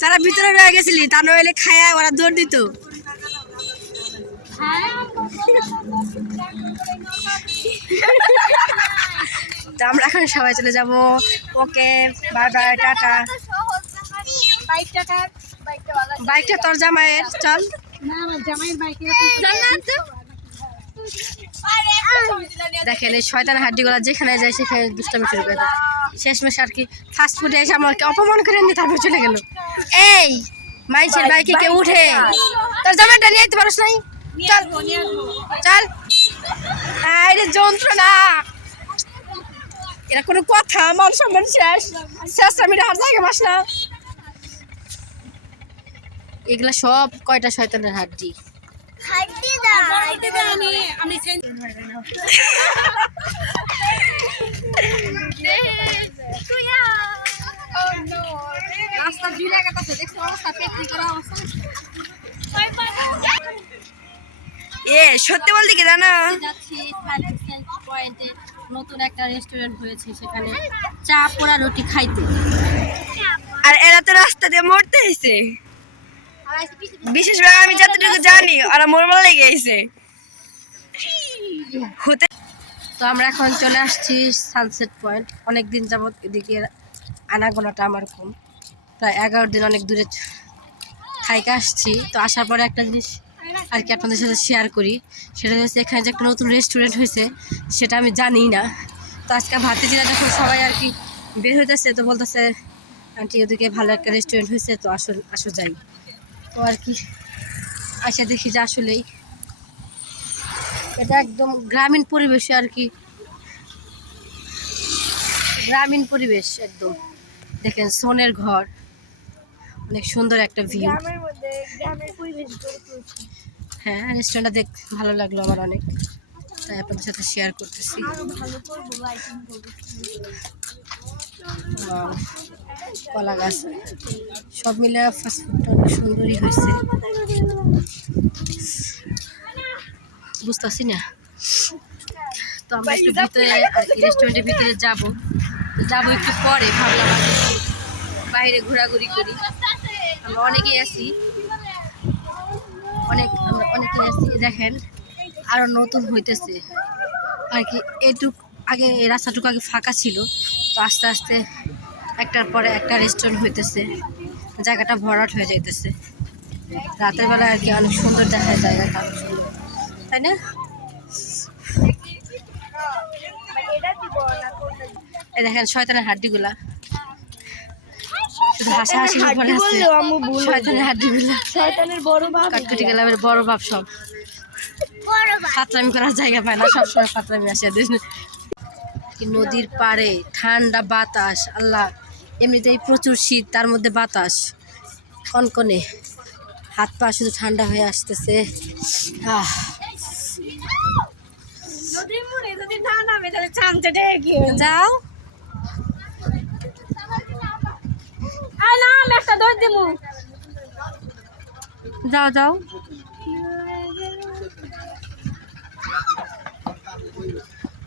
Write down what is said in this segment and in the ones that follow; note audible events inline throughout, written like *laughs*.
তারা ভিতরে রয়ে গেছিলি, তা নইলে খায়া ওরা দৌড় দিত। আমরা এখন সবাই চলে যাব। Okay bye bye tata. বাইকটা তোর জামাইয়ের, চল। দেখেন, এই শয়তান হাড্ডিগুলো যেখানে যায়, সেখানে দুষ্টামি শুরু করে দেয়। শেষমেশ আর কি ফাস্ট ফুডে এসে আমাকে অপমান করে নিয়ে তারপর চলে গেল। এই মাইসের বাইকে কেউ উঠে? তোর জামাইটা নিয়ে যেতে পারস নাই? চল। চল। আরে যন্ত্রণা। এরা কোনো কথা মান সম্মান শেষ। শেষ আমি হার জায়গা পাস না। এগুলা সব কয়টা শয়তানের হাড্ডি? *laughs* রাস্তা জুড়ে গেছে দেখছ অবস্থা পেট্রি করা অবস্থা। এ সত্যি বলতে কি জানো? পয়েন্টে নতুন একটা রেস্টুরেন্ট হয়েছে সেখানে চা পোড়া রুটি খাইতে। আর এরা তো রাস্তা দিয়ে মরতে হয়েছে বিশেষভাবে আমি যতটুকু জানি ওরা মরবার লেগে গেছে হতে তো আমরা এখন চলে আসছি সানসেট পয়েন্ট অনেক দিন যাবৎ এদিকে আনাগোনাটা আমার কম। প্রায় এগারো দিন অনেক দূরে থাইকে আসছি। তো আসার পরে একটা জিনিস আর কি আপনাদের সাথে শেয়ার করি। সেটা হচ্ছে এখানে যে একটা নতুন রেস্টুরেন্ট হয়েছে, সেটা আমি জানি না। তো আজকে ভারতীয় জেলা যখন সবাই আর কি বের হইতেছে, তো বলতেছে, আন্টি ওদিকে ভালো একটা রেস্টুরেন্ট হয়েছে, তো আসো আসো যাই। তো আর কি আসা দেখি যে আসলেই এটা একদম গ্রামীণ পরিবেশে আর কি। গ্রামীণ পরিবেশ একদম। দেখেন সোনের ঘর। অনেক সুন্দর একটা ভিউ হ্যাঁ রেস্টুরেন্টটা দেখ ভালো লাগল আমার অনেক। তাই আপনাদের সাথে শেয়ার করতেছি। কলা গাছ। সব মিলে ফাস্টফুডটা অনেক সুন্দরই হয়েছে। বুঝতেছি না তো আমরা একটু ভিতরে রেস্টুরেন্টের ভিতরে যাব। যাব একটু পরে ভাবলাম বাইরে ঘোরাঘুরি করি। আমরা অনেকেই আছি। অনেক আমরা অনেকেই আছি। দেখেন আরও নতুন হইতেছে। আর কি এটুক আগে এই রাস্তাটুকু আগে ফাঁকা ছিল। তো আস্তে আস্তে একটার পরে একটা রেস্টুরেন্ট হইতেছে। জায়গাটা ভরাট হয়ে যাইতেছে। রাতের বেলা আর কি অনেক সুন্দর দেখা যায়। জায়গাটা অনেক সুন্দর তাই না? দেখেন শয়তানের হাড্ডিগুলা। হাসাহাসি উপরে শয়তানের হাড্ডিগুলা। শয়তানের বড় বাপ কাটকুটি গেলামের বড় বাপ সব। করার জায়গা পায় না সবসময় আসে নদীর পাড়ে ঠান্ডা বাতাস আল্লাহ। এমনিতেই প্রচুর শীত তার মধ্যে বাতাস। কনকনে হাত পা শুধু ঠান্ডা হয়ে আসতেছে। আহ। যাও যাও যাও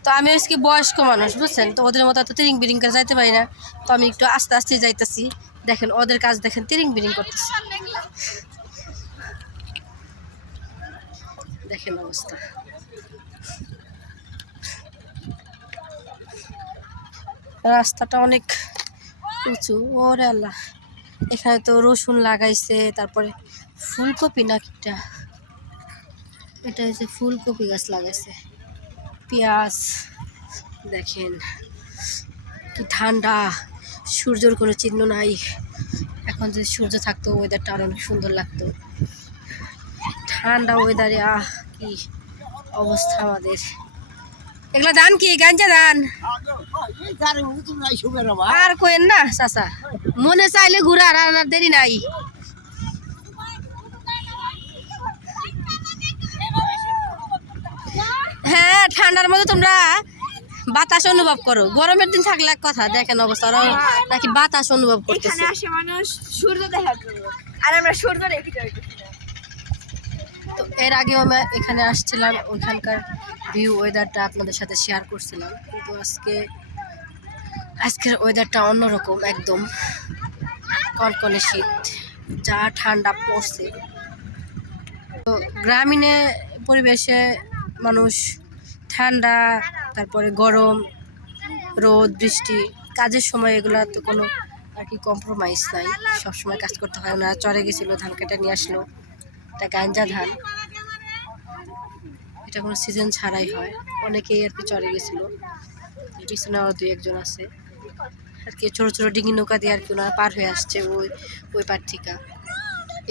তো আমি আজকে বয়স্ক মানুষ, বুঝছেন? তো ওদের মতো তিরিং বিরিং করে যাইতে পারি না। তো আমি একটু আস্তে আস্তে যাইতেছি। দেখেন, ওদের কাজ দেখেন তিরিং বিরিং করতেছি। দেখেন অবস্থা। রাস্তাটা অনেক উঁচু। ওরে আল্লাহ। এখানে তো রসুন লাগাইছে, তারপরে ফুলকপি না কিটা এটা হচ্ছে ফুলকপি গাছ লাগাইছে। পেঁয়াজ, দেখেন কি ঠান্ডা। সূর্যর কোনো চিহ্ন নাই। এখন যদি সূর্য থাকতো ওয়েদারটা আরও অনেক সুন্দর লাগতো। ঠান্ডা ওয়েদারে আহ, কি অবস্থা আমাদের। এগুলো দান কি? গাঞ্জা দান আর কোয়েন না, চাচা। মনে চাইলে ঘুরার আর দেরি নাই। হ্যাঁ ঠান্ডার মধ্যে তোমরা বাতাস অনুভব করো। গরমের দিন থাকলে এক কথা, দেখেন অবস্থা। নাকি বাতাস অনুভব করতেছে। আসে মানুষ, সূর্য জন্য আর আমরা সূর্য দেখি এর আগেও আমি এখানে আসছিলাম, ওইখানকার ভিউ ওয়েদারটা আপনাদের সাথে শেয়ার করছিলাম। কিন্তু আজকে, আজকের ওয়েদারটা অন্যরকম একদম। কনকনে শীত, যা ঠান্ডা পড়ছে। তো গ্রামীণে পরিবেশে মানুষ ঠান্ডা, তারপরে গরম, রোদ, বৃষ্টি, কাজের সময় এগুলো তো কোনো আর কি কম্প্রোমাইজ নাই। সবসময় কাজ করতে হয় না। চরে গেছিল, ধান কেটে নিয়ে আসলো এটা গাঞ্জা ধান। এটা কোনো সিজন ছাড়াই হয়। অনেকেই আর কি চরে গেছিল। পিছনে আরও দুই একজন আছে। আর কি ছোটো ছোটো ডিঙি নৌকা দিয়ে আর কি ওনারা পার হয়ে আসছে ওই ওই পার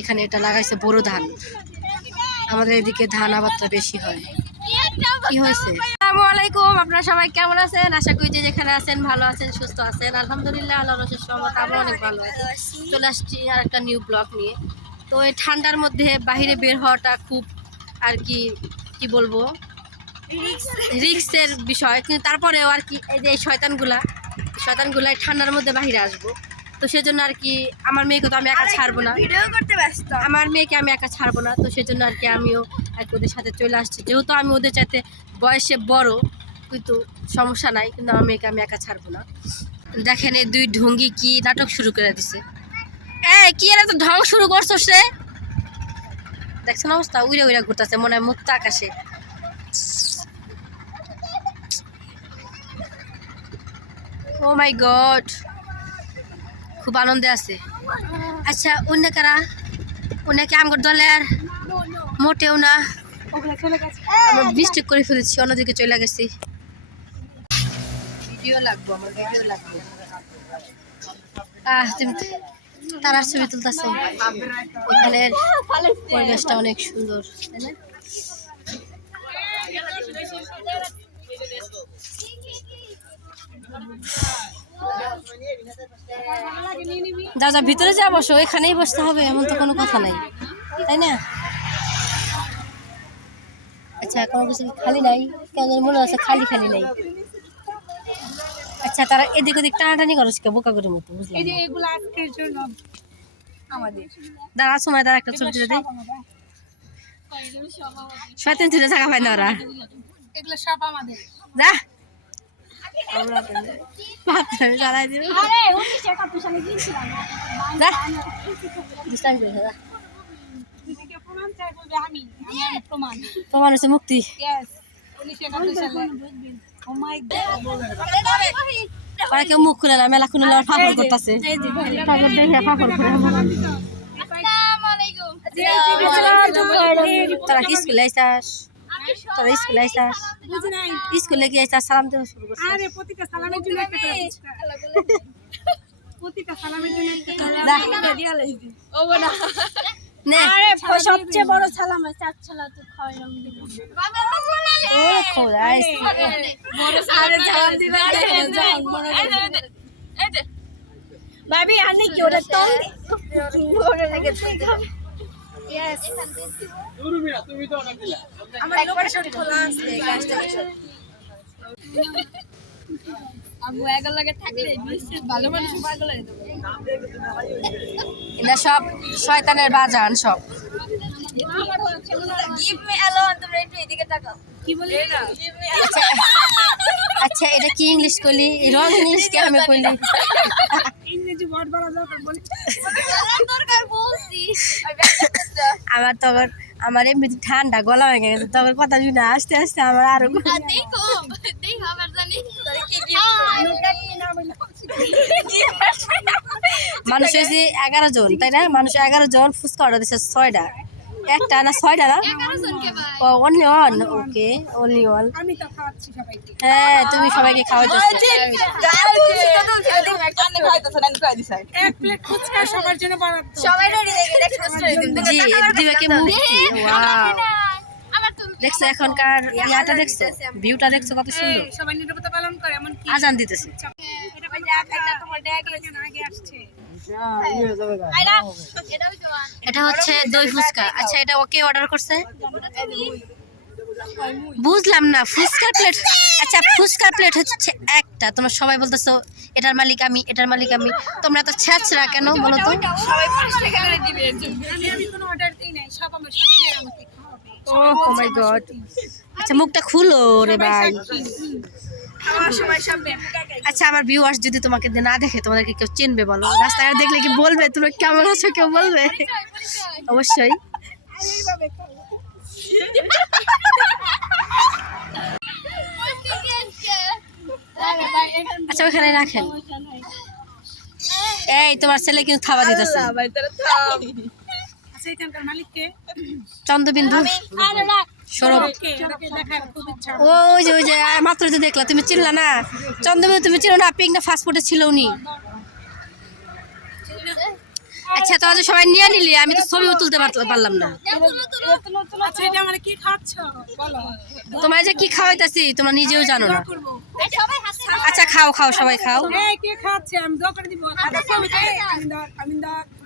এখানে এটা লাগাইছে বড় ধান। আমাদের এদিকে ধান আবাদটা বেশি হয়। কি হয়েছে? আসসালামু আলাইকুম, আপনারা সবাই কেমন আছেন? আশা করি যে যেখানে আছেন ভালো আছেন, সুস্থ আছেন। আলহামদুলিল্লাহ আল্লাহ রসের সহমত আমরা অনেক ভালো আছি। চলে আসছি আর একটা নিউ ব্লগ নিয়ে। তো এই ঠান্ডার মধ্যে বাইরে বের হওয়াটা খুব আর কি কি বলব? রিক্সের বিষয় কিন্তু তারপরেও আর কি এই যে এই শয়তানগুলা শয়তানগুলা ঠান্ডার মধ্যে বাইরে আসব। তো সেজন্য আর কি আমার মেয়েকে তো আমি একা ছাড়বো না। আমার মেয়েকে আমি একা ছাড়বো না। তো সেজন্য আর কি আমিও আর ওদের সাথে চলে আসছি। যেহেতু আমি ওদের চাইতে বয়সে বড় কিন্তু সমস্যা নাই কিন্তু আমার মেয়েকে আমি একা ছাড়বো না। দেখেন এই দুই ঢঙ্গি কি নাটক শুরু করে দিছে। এই কি এরা তো ঢং শুরু করছ সে দেখছেন অবস্থা? উইরা উইরা ঘুরতেছে মনে হয় মুক্ত আকাশে। ও মাই গড খুব আনন্দে আছে। আচ্ছা অন্য কারা? অন্য কি আমগর দলের? মোটেও না। আমরা বৃষ্টি করে ফেলেছি অন্যদিকে চলে গেছি। ভিডিও লাগবো আমার ভিডিও লাগবে। আহ তুমি তারার ছবি তুলতেছ এখানের পরিবেশটা অনেক সুন্দর যা যা, ভিতরে যা বসো, এখানেই বসতে হবে, এমন তো কোনো কথা নাই, তাই না? আচ্ছা কোনো কিছু খালি নাই, কেন মনে হচ্ছে খালি খালি নাই। আচ্ছা তারা এদিক ওদিক টানাটানি করো কে বোকা করে মতো বুঝলাম না। এগুলো আজকের জন্য আমাদের। দাঁড়া সময় দাঁড়া একটা ছবি তুলে দেয় শয়তান তুলে থাকা পায় না ওরা এগুলো সব আমাদের। যা। ভাবতে আমি দাঁড়াই দিব আরে উনিশ একাত্তর সালে কিনছিলাম যা। দুষ্টামি করে যা। দিদিকে প্রমাণ চাই বলবে আমি আমি আমি প্রমাণ। তোমার হচ্ছে মুক্তি। ইয়েস উনিশ একাত্তর সালে। ও মাই ওরা কেউ মুখ খুলে না মেলা খুলে না ফাফর করতেছে তোরা কি স্কুলে আইসাস তোরা স্কুলে আইসাস স্কুলে কি আইসাস সালাম দেওয়া শুরু করছিস আরে প্রতিটা সালামের জন্য নে সবচেয়ে বড় সালাম আছে চার ছালা তো খাওয়াইলাম ও খোদা আইস সালাম দিবা ভাবি আনি কি ওটা তো ওরে লাগে ইয়েস আমার খোলা আছে গাছটা হয়ে এটা সব শয়তানের বাজান সব। গিভ মি অ্যালোন তোমরা একটু এদিকে তাকাও। কি বলি? আচ্ছা আচ্ছা এটা কি ইংলিশ কইলি রং ইংলিশ কে আমি বলি আমার তখন আমার এমনি ঠান্ডা গলা হয়ে গেছে তখন কথা শুনে আস্তে আস্তে আমার আরও দেখো দেখো আমার জানি কি মানুষ হয়েছে এগারো জন তাই না? মানুষ এগারো জন ফুচকা অর্ডার দিচ্ছে ছয়টা। একটা না ছয়টা না? ও only one okay only one আমি তো খাওয়াচ্ছি সবাইকে হ্যাঁ তুমি সবাইকে খাওয়াইতেছো এক প্লেট ফুচকা সবার জন্য বরাদ্দ সবাই জি দিবাকে মুক্তি ওয়াও দেখছ এখনকার ইয়াটা দেখছ? ভিউটা দেখছ কত সুন্দর। সবাই নিরাপত্তা পালন করে এমন কি? আজান দিতেছে। এটা আসছে। এটা হচ্ছে দই ফুচকা। আচ্ছা এটা ওকে অর্ডার করছে? বুঝলাম না ফুচকার প্লেট আচ্ছা ফুচকার প্লেট হচ্ছে একটা। তোমরা সবাই বলতেছো এটার মালিক আমি এটার মালিক আমি। তোমরা তো ছেঁচরা কেন বলো তো? সবাই দিবে। আমি আমি কোনো অর্ডার দিই নাই সব আমার সাথে আমাকে খাওয়াবে ও মাই গড আচ্ছা মুখটা খুলো রে ভাই। আচ্ছা আমার ভিউয়ার্স যদি তোমাকে না দেখে তোমাদেরকে কেউ চিনবে বলো। রাস্তায় দেখলে কি বলবে? তোমরা কেমন আছো কেউ বলবে? অবশ্যই। আচ্ছা ওখানে রাখেন। এই তোমার ছেলে কিন্তু থাবা দিতেছে। চন্দ্রবিন্দু। সৌরভ। ও ওই যে ওই যে মাত্র যে দেখলা তুমি চিনলা না? চন্দ্রবিন্দু তুমি চিনো না? পিকনা ফাস্টফুডে ছিল উনি। আচ্ছা তো আজ সবাই নিয়ে নিলি আমি তো ছবিও তুলতে পার- পারলাম না। তোমার যে কি খাওয়াইতাছি তোমরা নিজেও জানো না। আচ্ছা খাও খাও সবাই খাও। তো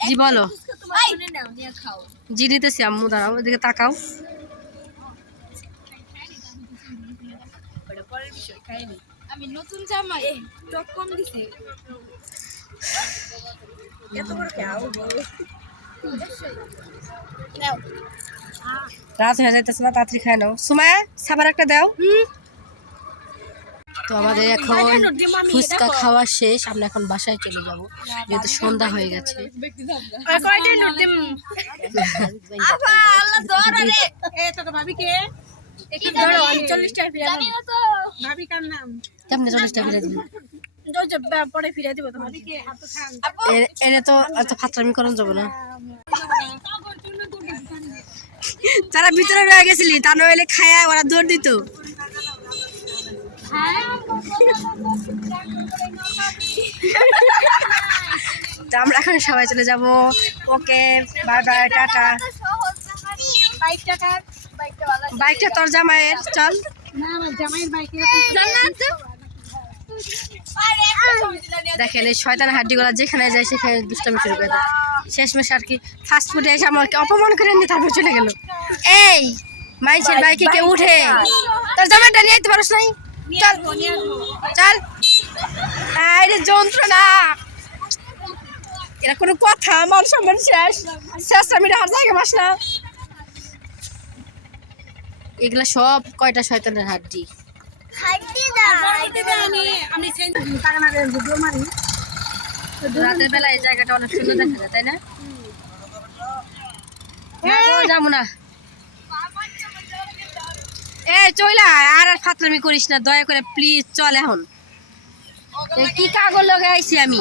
জি বলো। জি নিতেছি আম্মু দাঁড়াও এদিকে তাকাও। আমি নতুন জামাই টক কম দিছি। রাত হয়ে যাইতেছে না তাড়াতাড়ি খাই নাও। সুমায়া সাবার একটা দাও। তো আমাদের এখন ফুচকা খাওয়া শেষ আমরা এখন বাসায় চলে যাব যেহেতু সন্ধ্যা হয়ে গেছে। কেমনে চল্লিশটা ফিরে দিবি? পরে ফিরে দিব এনে তো এত ফাতরামি করন যাব না। তারা ভিতরে রয়ে গেছিলি তা নইলে খায়া ওরা দৌড় দিত। তো আমরা এখন সবাই চলে যাব। Okay, bye bye, tata. বাইকটা তোর জামাইয়ের, চল। দেখেন এই শয়তান হাড্ডিগুলা যেখানে যায় সেখানে দুষ্টামি শুরু করে দেয়। আর কি ফাস্ট ফুডে এসে আমাকে অপমান করে নিয়ে তারপর চলে গেল। এই মাইছের বাইকে কেউ উঠে। তোর জামাইটা নিয়ে যেতে পারস নাই? চল চল। আরে যন্ত্রণা। এরা কোনো কথা মান সম্মান শেষ। শেষ আমি হার জায়গা পাস না। এগুলা সব কয়টা শয়তানের হাড্ডি? রাতের বেলা এই জায়গাটা অনেক সুন্দর দেখা যায় তাই না? যাব না। এ চইলা আর আর ফাতলামি করিস না দয়া করে প্লিজ চল এখন। কি কাগজ লগাইছি আমি?